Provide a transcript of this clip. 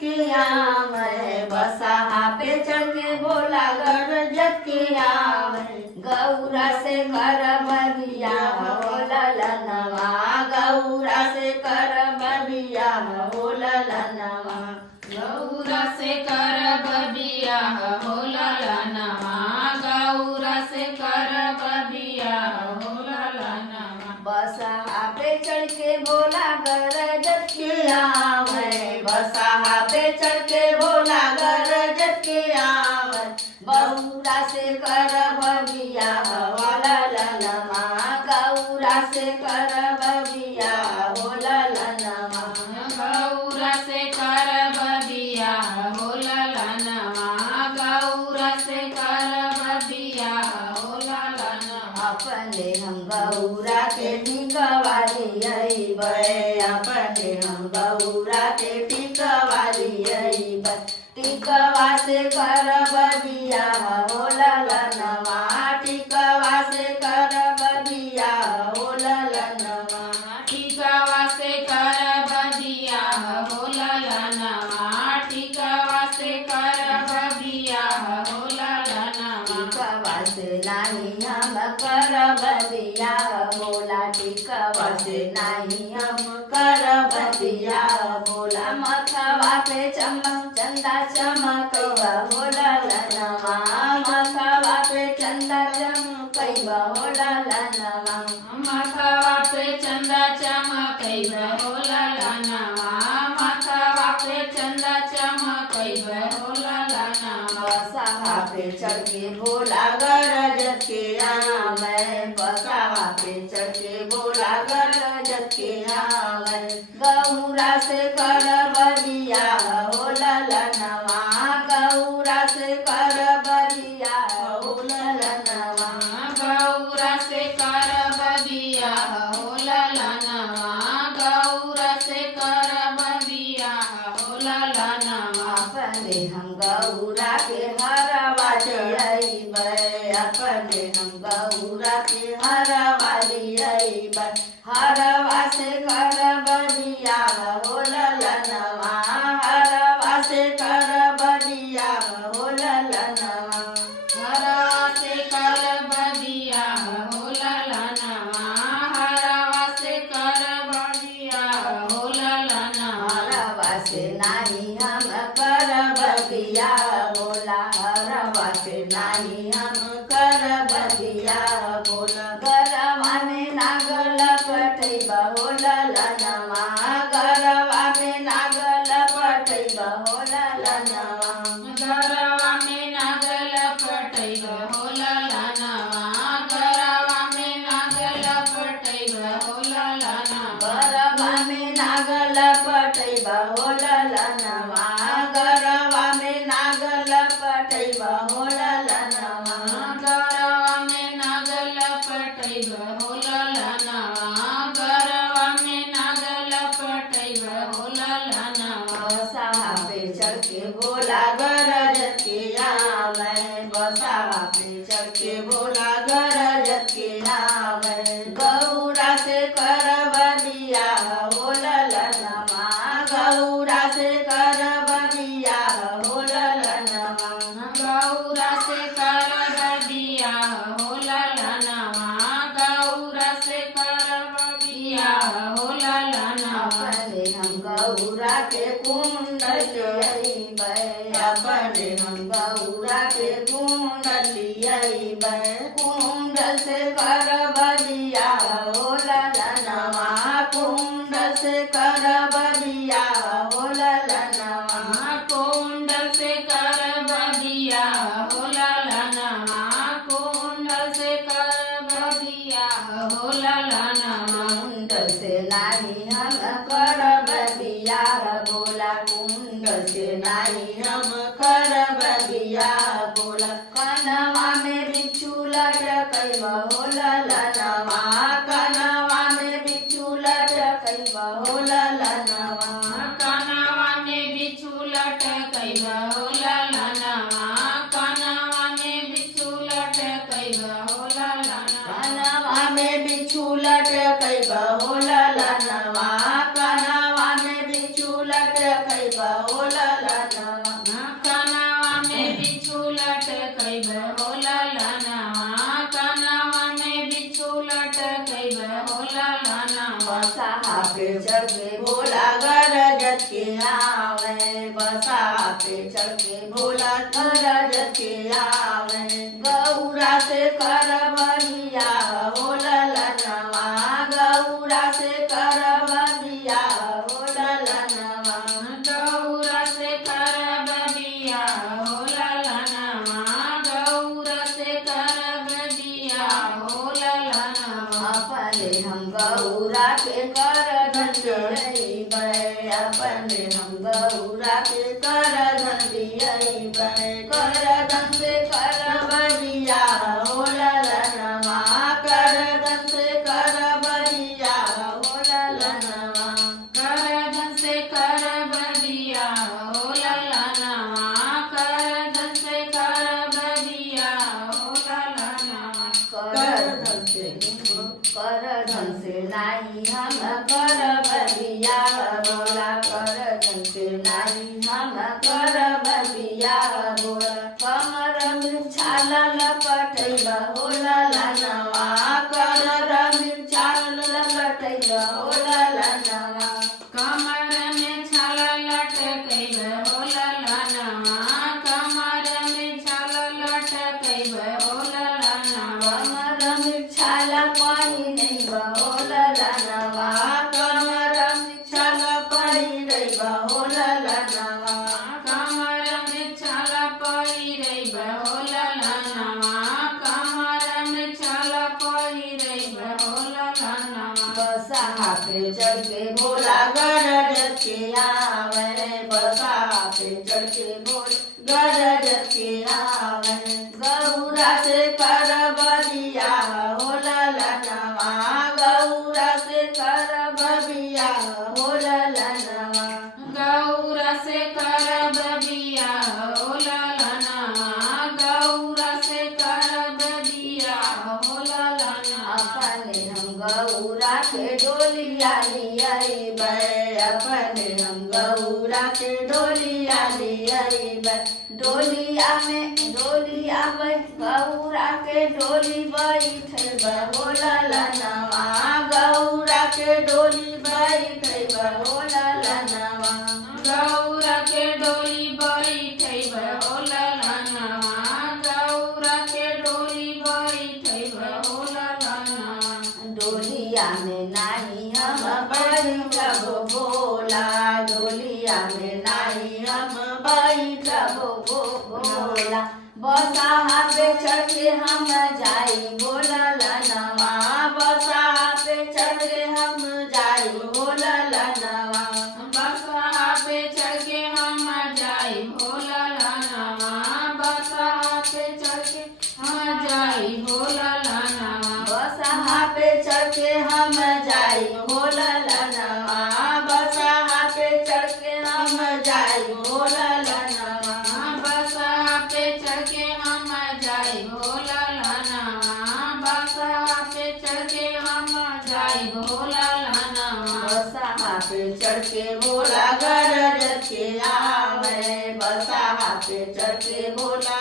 के आवे, बसहा पे चढ़ के भोला गरजत के आवे। गौरा से कर बियाह हो ललनवा, गौरा से कर बियाह हो ललनवा। गौरा से करब बियाह हो ललनवा, गौरा से करब बियाह हो ललनवा। बसहा पे चढ़ के भोला गरजत के आवे, बसहा पे चढ़ के भोला गरजत के आवे। गौरा से करब बियाह हो ललनवा, गौरा से करब बियाह हो ललनवा। गौरा से करब बियाह हो ललनवा, गौरा से करब बियाह हो ललनवा। अपने हम गौरा के टिकवा लियबै, अपने हम गौरा के टिकवा लियबै। टिकवा से करब बियाह हो ललनवा, टिकवा से करब बियाह हो ललनवा। टिकवा से करब बियाह हो ललनवा, टिकवा से करब बियाह हो ललनवा। टिकवा से नाही हम करब बियाह भोला, टिकवा से नाही हम करब बियाह भोला। मथवा पे चमक चंदा चमकैबा हो ललनवा, मथवा पे चंदा चमकैबा हो ललनवा। मथवा पे चंदा चमकैब हो ललनवा, मथवा पे चंदा चमकैब हो ललनवा। बसहा पे चढ़ के भोला गरजत के आवे, बसहा पे चढ़ के भोला गरजत के आवे। गौरा से करब बियाह हो ललनवा, गौरा से करब बियाह हो ललनवा। गौरा से करब बियाह हो ललनवा, गौरा से करब बियाह हो ललनवा। अपने हम गौरा के हरवा चढ़ैबै, अपने हम गौरा के हरवा लियबै। हरवा से करब बियाह हो ललनवा, हरवा से करब बियाह हो ललनवा। हरवा से करब बियाह हो ललनवा, हरवा से करब बियाह हो ललनवा। हरवा से नाही हम करब बियाह भोला, हरवा से नाही हम करब बियाह भोला। गरवा में नागल पठैबा हो ललनवा, गरवा में नागल पठैबा हो ललनवा। गरवा में नागल पटैब हो ललनवा, गरवा में नागल पटैब हो ललनवा। गरवा में नागल पठैबा हो ललनवा, गरवा में नागल पठैबा हो ललनवा। गरवा में नागल पटैब हो ललनवा, गरवा में नागल पटैब हो ललनवा। बसहा पे चढ़ के भोला गरजत के आवे, बसहा पे चढ़ के भोला गरजत के आवे। गौरा से करब बियाह हो ललनवा, गौरा से करब बियाह हो ललनवा। गौरा से करब बियाह हो ललनवा, गौरा से करब बियाह हो ललनवा। अपने हम गौरा के कुंडल लियबै, अपने हम गौरा के कुंडल लियबै। कुंडल से करब बियाह हो ललनवा, कुंडल से करब बियाह हो ललनवा। कुंडल से करब बियाह हो ललनवा, कुंडल से करब बियाह हो ललनवा। कुंडल से नाही हम करब बियाह भोला, कुंडल से नाही हम करब बियाह भोला। कनवा में बिच्छू लटकैबा हो ललनवा, कनवा में बिच्छू लटकैबा हो ललनवा। कनवा में बिच्छू लटकैब हो ललनवा, कनवा में बिच्छू लटकैब हो ललनवा। कनवा में बिच्छू लटकैबा हो ललनवा, कनवा में बिच्छू लटकैबा हो ललनवा। के आवे बसा पे चढ़ के भोला गरज के आवे गौरा से करबनिया हो ललनवा गौरा से करबनिया हो ललनवा गौरा से करब बिया हो ललनवा गौरा से करब बिया हो ललनवा अपने हम गौरा के कर धन दियबै अपने हम गौरा के कर धन दियबै कर धन से करबनिया हो ललनवा कर धन से करबनिया हो ललनवा करधन से करब बिया हो ललनवा करधन से करब बिया हो ललनवा कर धन से नाही हम करबनिया बोला कर धन से नाही हम करबनिया बोला कमर में छाल लपटैब हो ललनवा कमर में छाल लपटैब हो ललनवा कमर में छाल लटकैब हो ललनवा कमर में छाल लटकैब हो ललनवा कमर में छाल पहिरैब हो ललनवा कमर में छाल पहिरैब हो ललनवा कमर में छाल पहिरैब हो ललनवा कमर में छाल पहिरैब हो ललनवा बसा पे चढ़ के भोला गरज के आवे बसा पे चढ़ के भोला गरज के आवे गौरा से करबनिया हो ललनवा गौरा से करबनिया हो ललनवा गौरा से करब बिया हो ललनवा गौरा से करब बिया हो ललनवा अपने हम गौरा के डोलिया लियबै अपने हम गौरा के डोलिया लियबै डोलिया में गौरा के डोली बैठब हो ललनवा गौरा के डोली बैठब हो ललनवा गौरा के डोली बैठैब हो ललनवा गौरा के डोली बैठैब हो ललनवा डोलिया में नाही हम बैठब भोला डोलिया में नाही हम बैठब भोला बसा पे चढ़ के हम जाई भोला ललनवा बसा पे चढ़ के हम जाई भोला ललनवा बसा पे चढ़ के हम जाई हो ललनवा बसा पे चढ़ के हम जाई हो ललनवा बसा पे चढ़ के हम जाई हो ललनवा बसा पे चढ़ के हम जाई हो ललनवा बसा पे चढ़ के हम जाई हो ललनवा बसा पे चढ़ के हम जाई हो ललनवा बसा पे चढ़ के भोला गरज के आवे बसा पे चढ़ के भोला